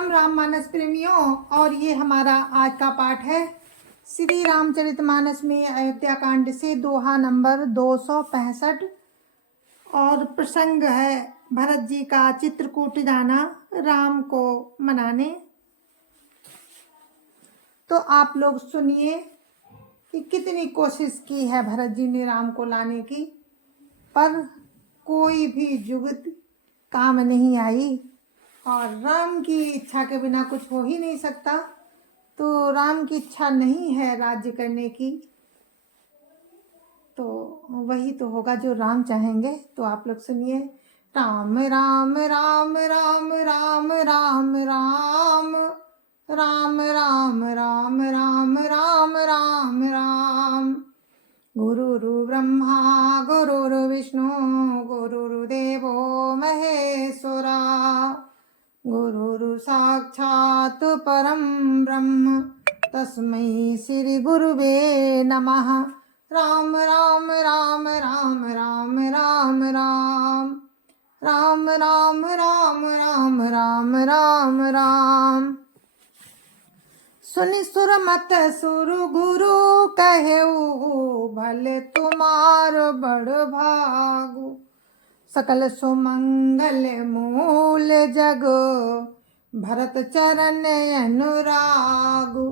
हम राममानस प्रेमियों, और ये हमारा आज का पाठ है श्री रामचरितमानस में अयोध्या कांड से दोहा नंबर 265 और प्रसंग है भरत जी का चित्रकूट जाना राम को मनाने। तो आप लोग सुनिए कि कितनी कोशिश की है भरत जी ने राम को लाने की, पर कोई भी जुगत काम नहीं आई और राम की इच्छा के बिना कुछ हो ही नहीं सकता। तो राम की इच्छा नहीं है राज्य करने की, तो वही तो होगा जो राम चाहेंगे। तो आप लोग सुनिए, राम राम राम राम राम राम राम राम राम राम राम राम राम राम। गुरुरु ब्रह्मा गुरुरु विष्णु गुरुर्देवो महेश्वरा गुरुरु साक्षात् परम ब्रह्म तस्मै श्री गुरुवे नमः। राम राम राम राम राम राम राम राम राम राम राम राम राम राम। सुनि सुर मत सुर गुरु कहेऊ भले तुम्हार बड़ भागु सकल सुमंगल मूल जग भरत चरण अनुरागु।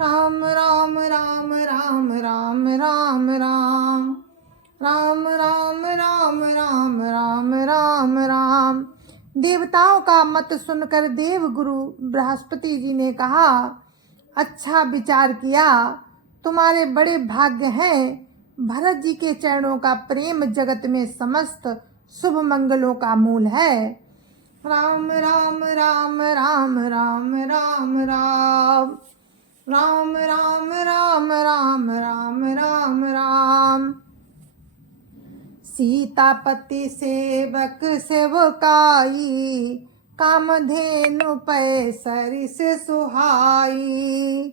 राम राम राम राम राम राम राम राम राम राम राम राम राम राम। देवताओं का मत सुनकर देव गुरु बृहस्पति जी ने कहा, अच्छा विचार किया, तुम्हारे बड़े भाग्य हैं। भरत जी के चरणों का प्रेम जगत में समस्त शुभ मंगलों का मूल है। राम राम राम राम राम राम राम राम राम राम राम राम राम राम। सीतापति सेवक सेवकाई कामधेनु पै सरिस सुहाई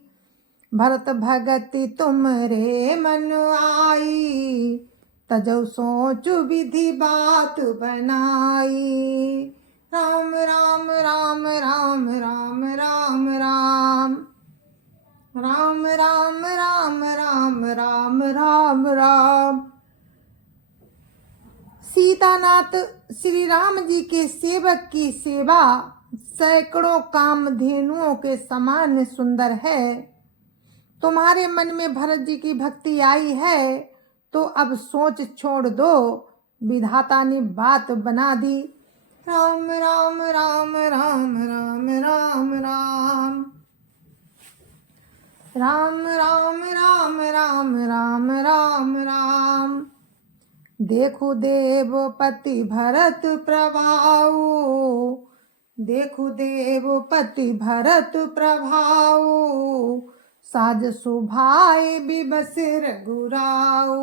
भरत भगति तुमरे मन आई तजौ सोचु विधि बात बनाई। राम राम राम राम राम राम राम राम राम राम राम राम राम राम। सीतानाथ श्री राम जी के सेवक की सेवा सैकड़ों कामधेनुओं के समान सुंदर है। तुम्हारे मन में भरत जी की भक्ति आई है तो अब सोच छोड़ दो, विधाता ने बात बना दी। राम राम राम राम राम राम राम राम राम राम राम राम राम राम। देखो देवपति भरत प्रभाऊ देखो देवपति भरत प्रभाऊ साज सुभाए बिबसिर गुराऊ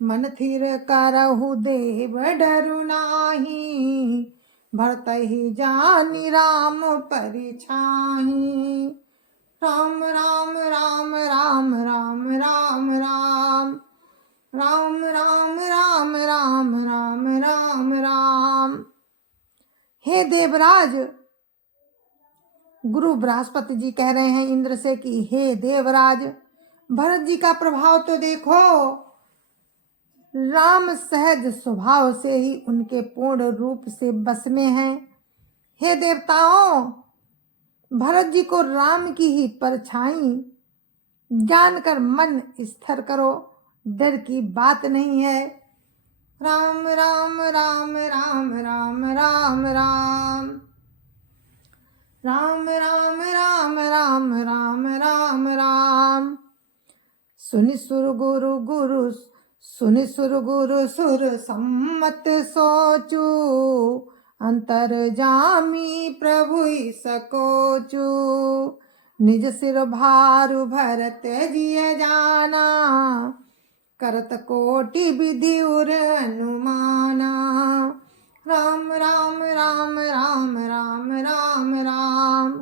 मन थिर करहु देव डरु नाही भरत ही जानि राम परिछाही। राम राम राम राम राम राम राम राम राम राम राम राम राम राम। हे देवराज, गुरु बृहस्पति जी कह रहे हैं इंद्र से कि हे देवराज, भरत जी का प्रभाव तो देखो। राम सहज स्वभाव से ही उनके पूर्ण रूप से बस में हैं। हे देवताओं, भरत जी को राम की ही परछाई जानकर मन स्थिर करो, डर की बात नहीं है। राम राम राम राम राम राम राम राम राम राम राम राम राम राम। सुनि सुर गुरु गुरु सुनि सुर गुरु सुर सम्मत सोचू अंतर जामी प्रभु सकोचू निज सिर भारु भरत जिय जाना करत कोटि विधि उर अनुमाना। राम राम राम राम राम राम राम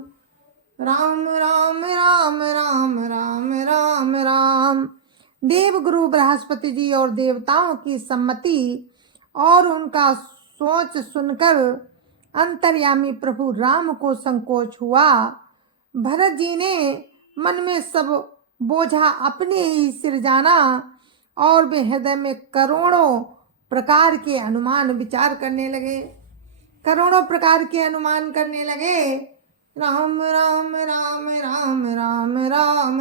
राम राम राम राम राम राम राम। देव गुरु बृहस्पति जी और देवताओं की सम्मति और उनका सोच सुनकर अंतर्यामी प्रभु राम को संकोच हुआ। भरत जी ने मन में सब बोझा अपने ही सिर जाना और वे हृदय में करोड़ों प्रकार के अनुमान विचार करने लगे। करोड़ों प्रकार के अनुमान करने लगे। राम राम राम राम राम राम राम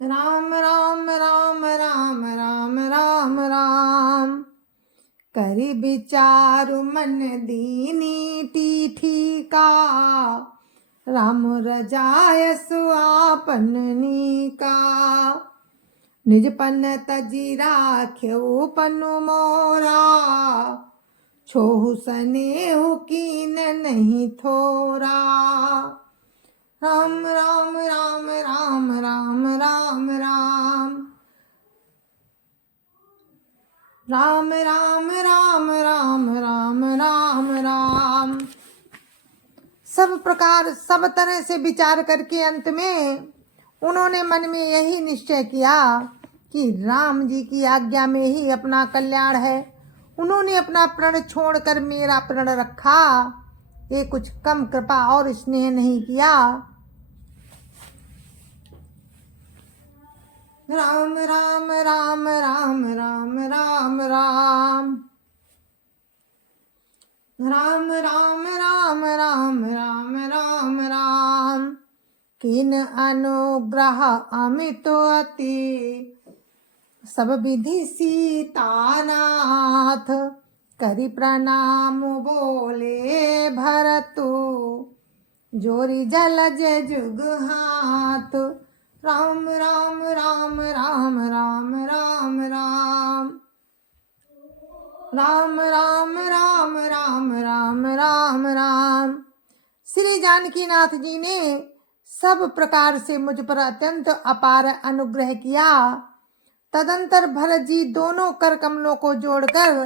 राम राम राम राम राम राम राम। करि विचारु मन दीनी टीठी का, राम रजाय सुआपननी का। निज पन तजी राख्यो पनु मोरा, छोहु सनेहु कीन नहीं थोरा। राम राम राम राम राम राम राम राम राम राम राम राम राम राम। सब प्रकार सब तरह से विचार करके अंत में उन्होंने मन में यही निश्चय किया कि राम जी की आज्ञा में ही अपना कल्याण है। उन्होंने अपना प्रण छोड़कर मेरा प्रण रखा, ये कुछ कम कृपा और स्नेह नहीं किया। राम राम राम राम राम राम राम राम राम राम राम राम राम राम। किन अनुग्रह अमित अति, सब विधि सीतानाथ। करि प्रणाम बोले भरतु, जोरी जलज जुग हाथ। राम राम राम राम राम राम राम राम राम राम राम राम राम राम। श्री जानकी नाथ जी ने सब प्रकार से मुझ पर अत्यंत अपार अनुग्रह किया। तदंतर भरत जी दोनों कर कमलों को जोड़कर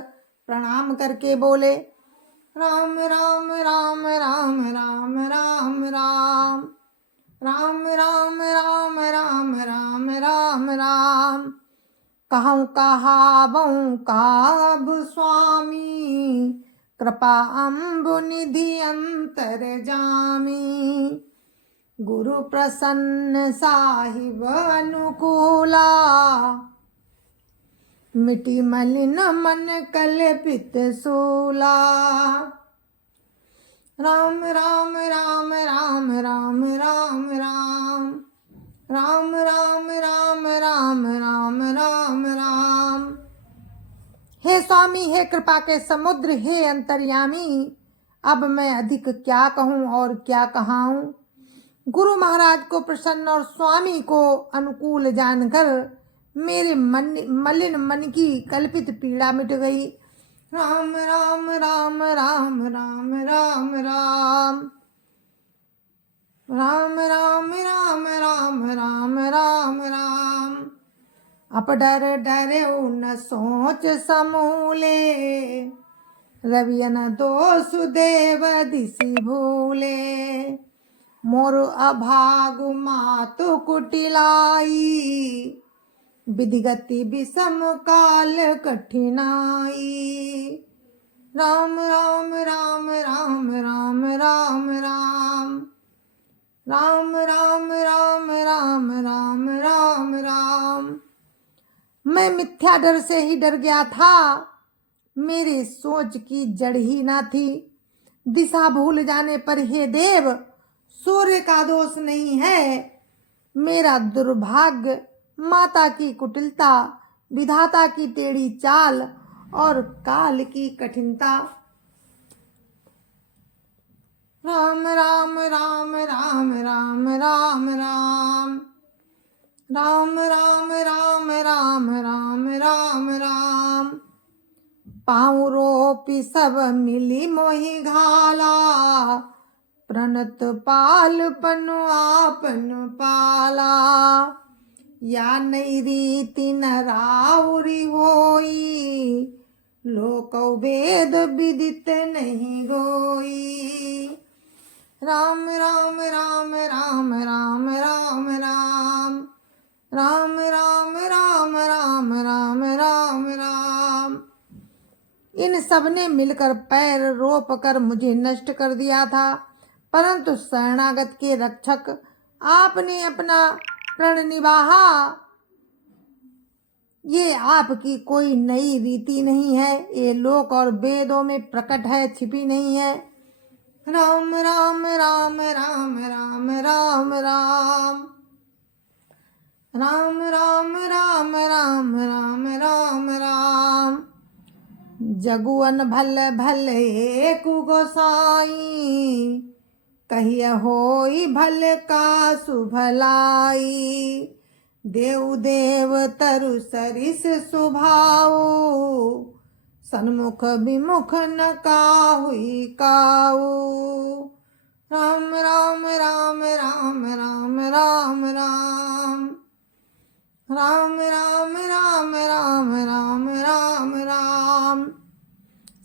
प्रणाम करके बोले, राम राम राम राम राम राम राम राम राम राम राम राम राम राम। कहूँ कहावऊँ काब स्वामी, कृपा अम्बु निधि अंतर जामी। गुरु प्रसन्न साहिब अनुकूला, मिटी मलिन मन कल्पित सूला। राम राम राम राम राम राम राम राम राम राम राम राम राम राम। हे स्वामी, हे कृपा के समुद्र, हे अंतर्यामी, अब मैं अधिक क्या कहूँ और क्या कहाऊँ। गुरु महाराज को प्रसन्न और स्वामी को अनुकूल जानकर मेरे मलिन मन की कल्पित पीड़ा मिट गई। राम राम राम राम राम राम राम राम राम राम राम राम राम राम। अप डर डरे न सोच समूले, रवियन दोष देव दिशि भूले। मोर अभागु मातु कुटिलाई, विधिगति विषम काल कठिनाई। राम राम राम राम राम राम राम राम राम राम राम राम राम राम। मैं मिथ्या डर से ही डर गया था, मेरी सोच की जड़ ही ना थी। दिशा भूल जाने पर हे देव, सूर्य का दोष नहीं है, मेरा दुर्भाग्य, माता की कुटिलता, विधाता की टेढ़ी चाल और काल की कठिनता। राम राम राम राम राम राम राम राम राम राम राम राम राम राम। पाँव रोपी सब मिली मोहि घाला, प्रणत पाल पनु आपन पाला। या नई रीति न राउरी होई, लोक वेद विदित नहीं गोई। राम राम राम राम राम राम राम राम राम राम राम राम राम राम। इन सब ने मिलकर पैर रोप कर मुझे नष्ट कर दिया था, परंतु शरणागत के रक्षक आपने अपना प्रण निभाया। ये आपकी कोई नई रीति नहीं है, ये लोक और वेदों में प्रकट है, छिपी नहीं है। राम राम राम राम राम राम राम राम राम राम राम राम राम राम। जगुअन भल भल एक गोसाई, कहिया होई भल का सुभलाई। देव देव तरु सरिस सुभाओ, सन्मुख विमुख न काहुई काऊ। राम राम राम राम राम राम राम राम राम राम राम राम राम राम।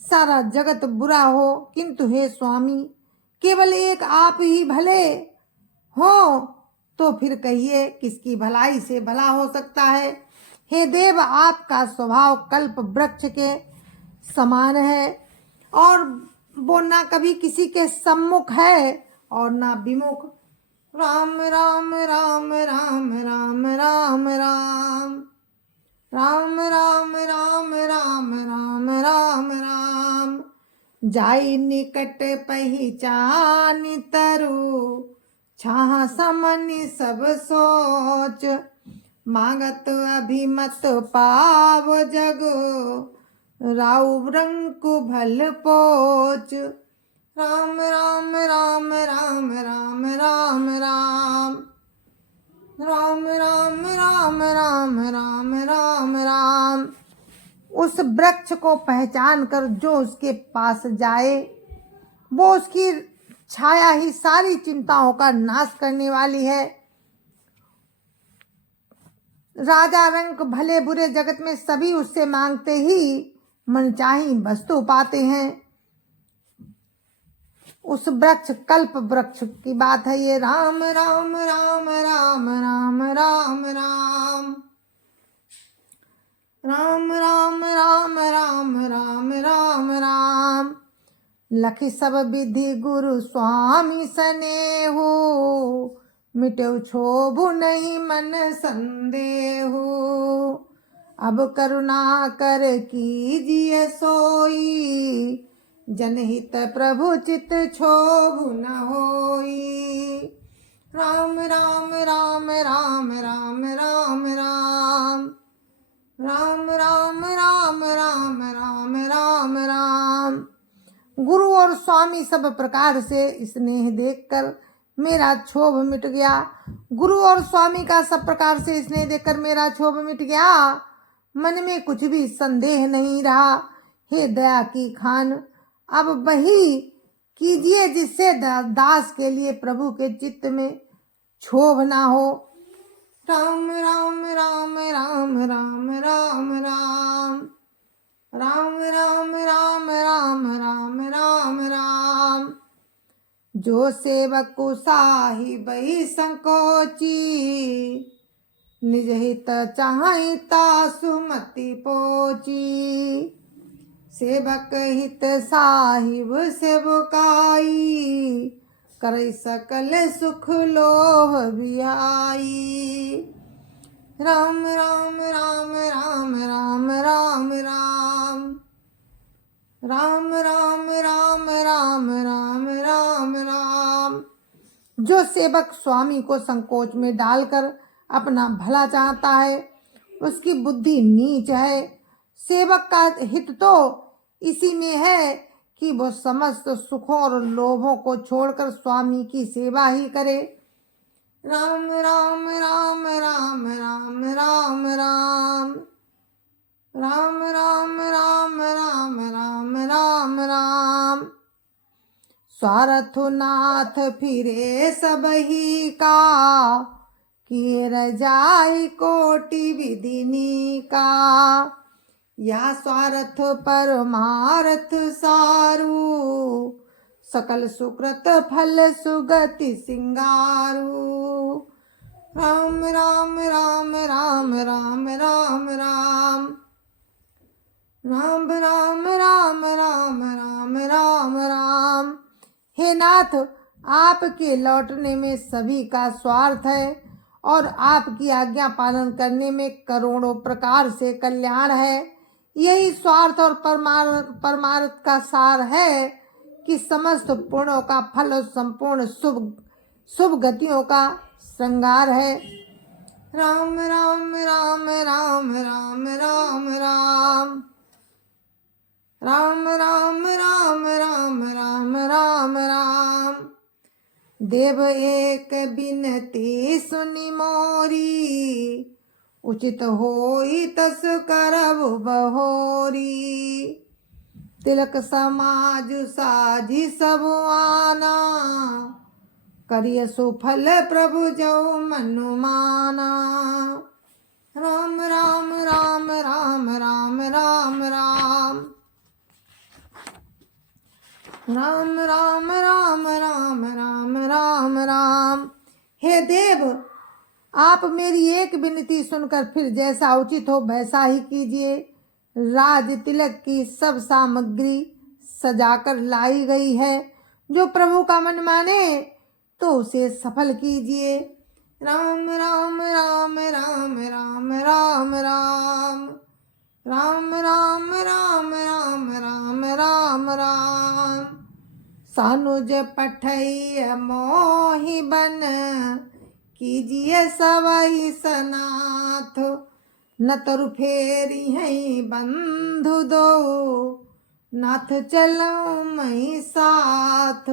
सारा जगत बुरा हो, किंतु हे स्वामी केवल एक आप ही भले हो, तो फिर कहिए किसकी भलाई से भला हो सकता है। हे देव, आपका स्वभाव कल्प वृक्ष के समान है, और वो ना कभी किसी के सम्मुख है और ना विमुख। राम राम राम राम राम राम राम राम राम राम राम राम राम राम। जाई निकट पहचान तरु, छाह समनि सब सोच। मांगत अभिमत पाव जग, राउ रंकु भल पोच। राम राम राम राम राम राम राम राम राम राम राम राम राम राम। उस वृक्ष को पहचान कर जो उसके पास जाए, वो उसकी छाया ही सारी चिंताओं का नाश करने वाली है। राजा रंक भले बुरे जगत में सभी उससे मांगते ही मनचाही वस्तु पाते हैं। उस वृक्ष कल्प वृक्ष की बात है ये। राम राम राम राम राम राम राम राम राम राम राम राम राम राम। लखि सब विधि गुरु स्वामी स्नेहु, मिटौ क्षोभु नहीं मन संदेहु। अब करुणा कर कीजिए सोई, जनहित प्रभु चित क्षोभु न होई। राम राम राम राम राम राम राम राम राम राम राम राम राम राम। गुरु और स्वामी सब प्रकार से स्नेह देखकर मेरा क्षोभ मिट गया। गुरु और स्वामी का सब प्रकार से स्नेह देखकर मेरा क्षोभ मिट गया। मन में कुछ भी संदेह नहीं रहा। हे दया की खान, अब वही कीजिए जिससे दास के लिए प्रभु के चित्त में क्षोभ ना हो। राम राम राम राम राम राम राम राम राम राम राम राम राम राम। जो सेवक साहिब ही संकोची, निज हित चाहि तासु मति पोची। सेवक हित साहिब सेवकाई, करई सकल सुख लोह बिहाई। राम राम राम राम राम राम राम राम राम राम राम राम राम राम। जो सेवक स्वामी को संकोच में डालकर अपना भला चाहता है, उसकी बुद्धि नीच है। सेवक का हित तो इसी में है कि वो समस्त सुखों और लोभों को छोड़कर स्वामी की सेवा ही करे। राम राम राम राम राम राम राम राम राम राम राम राम राम राम। स्वार्थु नाथ फिरे सबही का, किए रजाई कोटि विधिनी का। या स्वार्थ परमार्थ सारू, सकल सुकृत फल सुगति सिंगारू। राम राम राम राम राम राम राम राम राम राम राम राम राम राम। हे नाथ, आपके लौटने में सभी का स्वार्थ है और आपकी आज्ञा पालन करने में करोड़ों प्रकार से कल्याण है। यही स्वार्थ और परमार्थ का सार है कि समस्त पुण्यों का फल और संपूर्ण शुभ गतियों का श्रृंगार है। राम राम राम राम राम राम राम राम राम राम राम राम राम राम। देव एक बिनती सुनि मोरी, उचित होई तस करबु बहोरी। तिलक समाज साजी सब आना, करिय सुफल प्रभु जो मनु माना। राम राम राम राम राम राम राम राम राम राम राम राम राम राम। हे देव, आप मेरी एक विनती सुनकर फिर जैसा उचित हो वैसा ही कीजिए। राज तिलक की सब सामग्री सजाकर लाई गई है, जो प्रभु का मन माने तो उसे सफल कीजिए। राम राम राम राम राम राम राम राम राम राम राम राम राम राम। सानुज पठई मोहि बन, कीजिए सवई सनाथ। न तरु फेरी है बंधु दो, नाथ चलो मई साथ।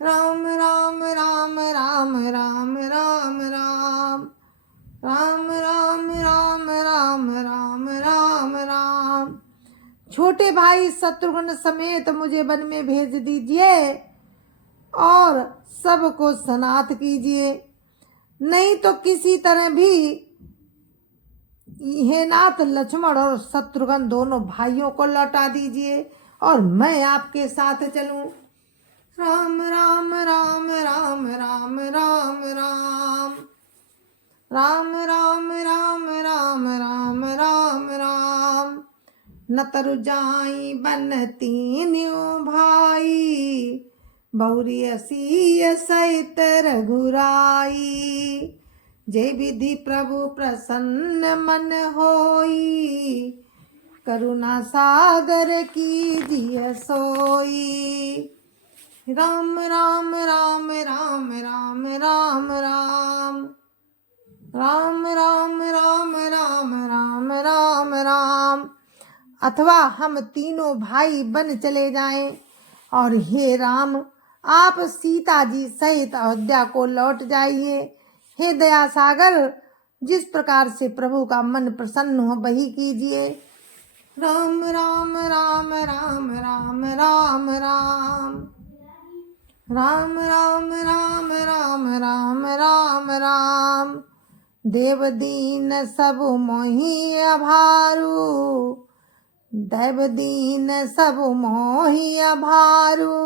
राम राम राम राम राम राम राम राम राम राम राम राम राम राम। छोटे भाई शत्रुघ्न समेत मुझे वन में भेज दीजिए और सबको सनाथ कीजिए, नहीं तो किसी तरह भी हे नाथ लक्ष्मण और शत्रुघ्न दोनों भाइयों को लौटा दीजिए और मैं आपके साथ चलूं। राम राम राम राम राम राम राम राम राम राम राम राम राम राम। न तरु जाई बन तीन्यों भाई, बहुरी असीय सहित रघुराई। जय विधि प्रभु प्रसन्न मन होई, करुणा सागर कीजिए सोई। राम राम राम राम राम राम राम राम राम राम राम राम राम राम। अथवा हम तीनों भाई बन चले जाएं और हे राम, आप सीता जी सहित अयोध्या को लौट जाइए। हे दया सागर, जिस प्रकार से प्रभु का मन प्रसन्न हो वही कीजिए। राम राम राम राम राम राम राम राम राम राम राम राम राम राम। देव दीन सब मोहि अभारू, दैव दीन सब मोहि अभारू।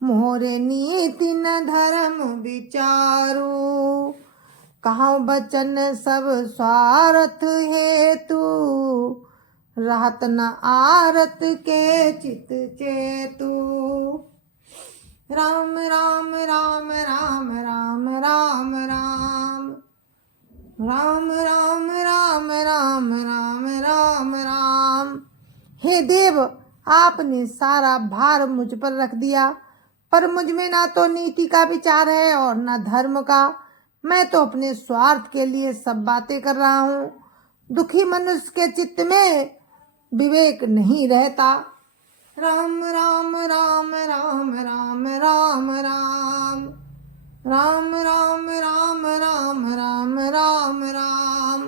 मोरे नीति न धर्म विचारू, कहाँ बचन सब स्वार्थ हेतु। रहत न आरत के चित चेतु। राम राम राम राम राम राम राम राम राम राम राम राम राम राम। हे देव, आपने सारा भार मुझ पर रख दिया, पर मुझ में ना तो नीति का विचार है और न धर्म का। मैं तो अपने स्वार्थ के लिए सब बातें कर रहा हूँ। दुखी मनुष्य के चित्त में विवेक नहीं रहता। राम राम राम राम राम राम राम राम राम राम राम राम राम राम।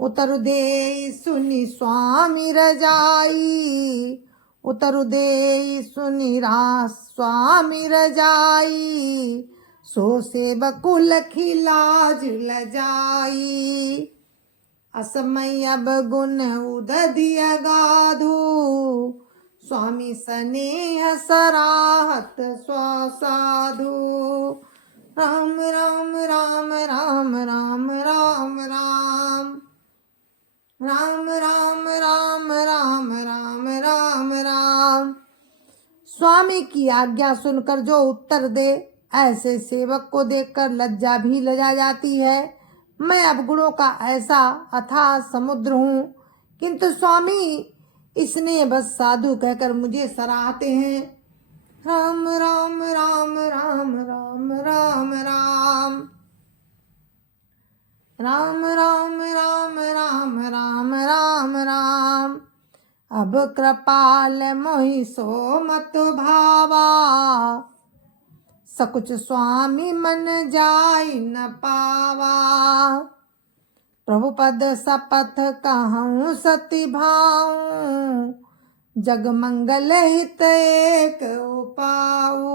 उतर दे सुनि स्वामी रजाई, उतर दे सुनि स्वामी रजाई। सो से बकुल खिलाज लजाई, असमय अब गुण उदधिय गाधु। स्वामी स्नेह सराहत स्वसाधु। राम राम राम राम राम राम राम राम राम राम राम राम राम राम। स्वामी की आज्ञा सुनकर जो उत्तर दे, ऐसे सेवक को देखकर लज्जा भी लजा जाती है। मैं अवगुणों का ऐसा अथाह समुद्र हूँ, किंतु स्वामी इसने बस साधु कहकर मुझे सराहते हैं। राम राम राम राम राम राम राम राम राम राम राम राम राम राम। अब कृपाल मोहि सो मत भावा, सकुच स्वामी मन जाय न पावा। प्रभु पद शपथ कहूँ सति भाऊं, जग मंगल हित एक उपाऊ।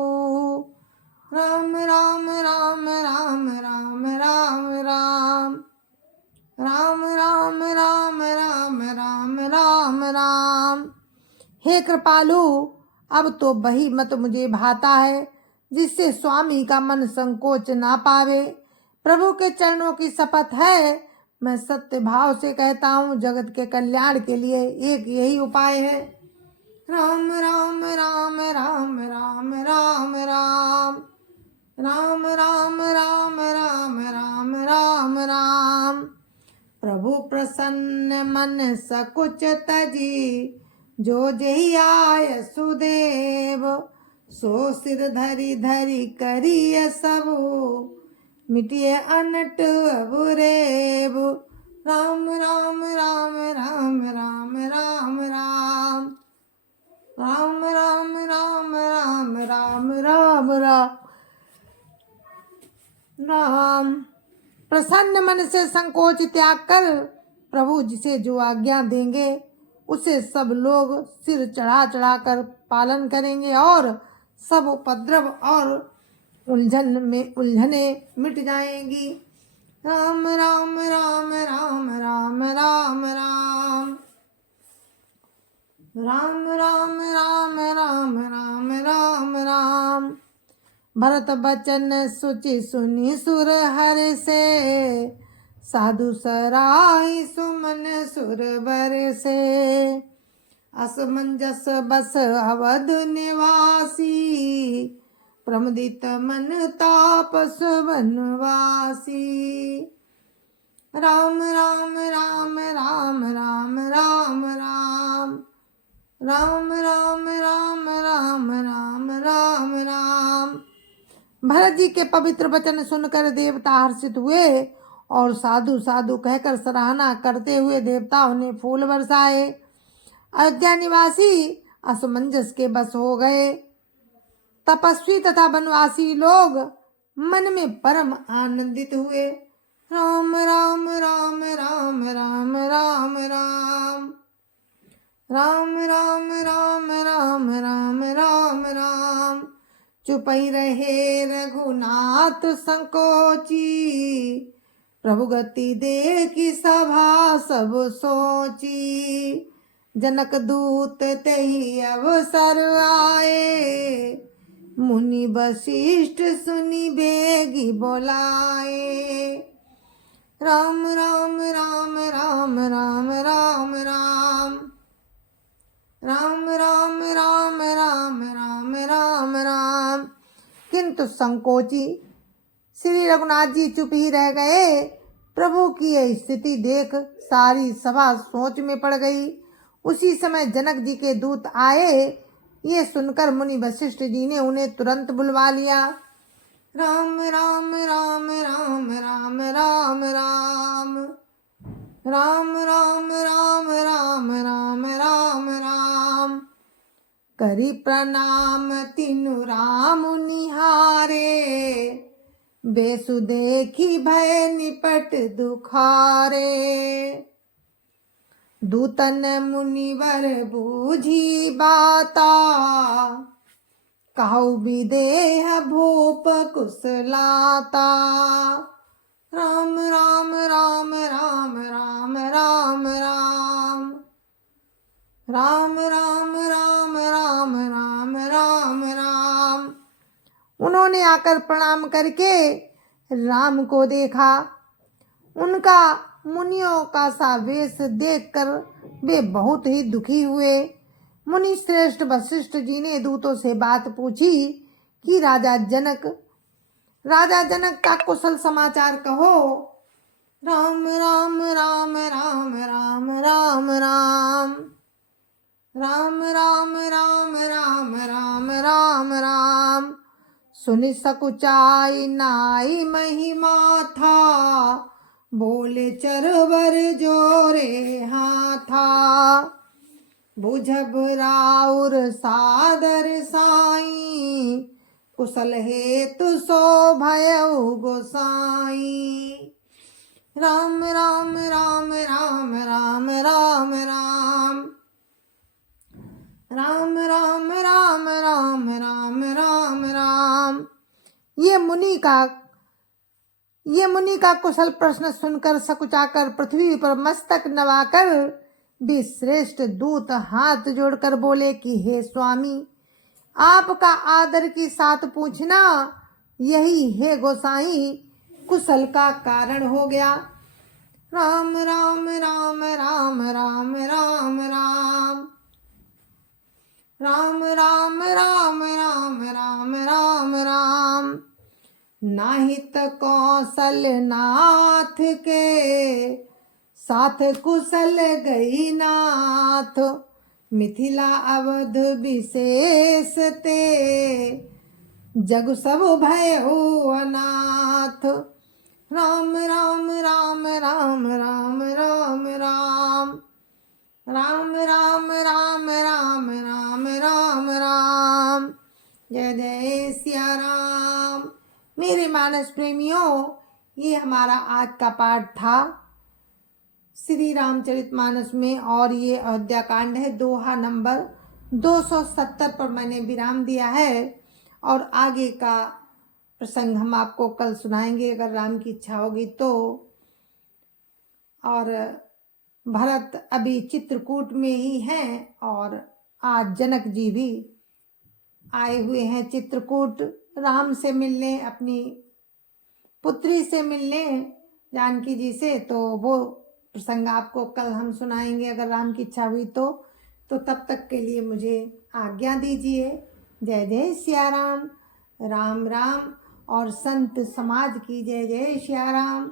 राम राम राम राम राम राम राम राम राम राम राम राम राम राम। हे कृपालु, अब तो वही मत मुझे भाता है जिससे स्वामी का मन संकोच ना पावे। प्रभु के चरणों की शपथ है, मैं सत्य भाव से कहता हूँ, जगत के कल्याण के लिए एक यही उपाय है। राम राम राम राम राम राम राम राम राम राम राम राम राम राम। प्रभु प्रसन्न मन सकुच तजी, जो जही आय सुदेव। सो सिर धरि धरि करिय सबु, मिटिय अनट अबुरेब। राम राम राम राम राम राम राम राम राम राम राम राम राम राम राम। प्रसन्न मन से संकोच त्याग कर प्रभु जिसे जो आज्ञा देंगे उसे सब लोग सिर चढ़ा चढ़ा कर पालन करेंगे और सब उपद्रव और उलझने मिट जाएंगी। राम राम राम राम राम राम राम राम राम राम राम राम राम राम। भरत बचन सुचि सुनी सुर हर से, साधु सराही सुमन सुर बर से। असमंजस बस अवध निवासी, प्रमुदित मन तापस वनवासी। राम राम राम राम राम राम राम राम राम राम राम राम राम राम। भरत जी के पवित्र वचन सुनकर देवता हर्षित हुए और साधु साधु कहकर सराहना करते हुए देवताओं ने फूल बरसाए। अयोध्या निवासी असमंजस के बस हो गए। तपस्वी तथा वनवासी लोग मन में परम आनंदित हुए। राम राम राम राम राम राम राम राम राम राम राम राम राम राम। चुपई रहे रघुनाथ संकोची, प्रभु गति देखी सभा सब सोची। जनक दूत तेहि अवसर आए, मुनि वशिष्ठ सुनी बेगी बोलाए। राम राम राम राम राम राम राम राम राम राम राम राम राम राम। किंतु संकोची श्री रघुनाथ जी चुप ही रह गए। प्रभु की यह स्थिति देख सारी सभा सोच में पड़ गई। उसी समय जनक जी के दूत आए। ये सुनकर मुनि वशिष्ठ जी ने उन्हें तुरंत बुलवा लिया। राम राम राम राम राम राम राम राम राम राम राम राम राम राम। करी प्रणाम तिनु राम निहारे, बेसु देखी भय निपट दुखारे। दूतन मुनिवर बूझी बाता, कहु विदेह भूप कुशलाता। राम राम राम राम राम राम राम राम राम राम राम राम राम राम। उन्होंने आकर प्रणाम करके राम को देखा। उनका मुनियों का सा वेश देखकर वे बहुत ही दुखी हुए। मुनि श्रेष्ठ वशिष्ठ जी ने दूतों से बात पूछी कि राजा जनक का कुशल समाचार कहो। राम राम राम राम राम राम राम राम राम राम राम राम राम राम। सुनि सकुचाई नाई महिमा था, बोले चरवर जोरे हाथा। बुझब राउर सादर साई, कुशल हेतु सो भयउ गोसाई। राम राम राम राम राम राम राम राम राम राम राम राम राम राम। ये मुनि का कुशल प्रश्न सुनकर सकुचाकर पृथ्वी पर मस्तक नवाकर भी श्रेष्ठ दूत हाथ जोड़कर बोले कि हे स्वामी, आपका आदर के साथ पूछना यही हे गोसाई कुशल का कारण हो गया। राम राम राम राम राम राम राम राम राम राम राम राम राम राम। नाहित कौशल नाथ के, साथ कुशल गई नाथ। मिथिला अवध विशेष ते, जग सब भयउ अनाथ। राम राम राम राम राम राम राम राम राम राम राम राम राम राम। जय जय सिया राम। मेरे मानस प्रेमियों, ये हमारा आज का पाठ था श्री रामचरितमानस में, और ये अयोध्या कांड है। दोहा नंबर 270 पर मैंने विराम दिया है, और आगे का प्रसंग हम आपको कल सुनाएंगे अगर राम की इच्छा होगी तो। और भरत अभी चित्रकूट में ही हैं, और आज जनक जी भी आए हुए हैं चित्रकूट राम से मिलने, अपनी पुत्री से मिलने, जानकी जी से। तो वो प्रसंग आपको कल हम सुनाएंगे अगर राम की इच्छा हुई तो। तब तक के लिए मुझे आज्ञा दीजिए। जय जय सिया राम। राम राम। और संत समाज की जय जय सिया राम।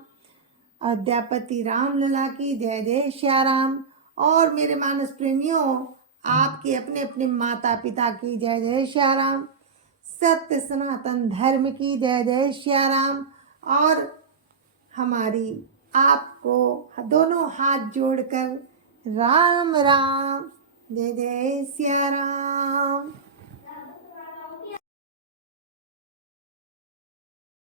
अध्यापति रामलला की जय जय सिया राम। और मेरे मानस प्रेमियों, आपके अपने अपने माता पिता की जय जय सिया राम। सत्य सनातन धर्म की जय जय सिया राम। और हमारी आपको दोनों हाथ जोड़कर राम राम, जय जय सिया राम।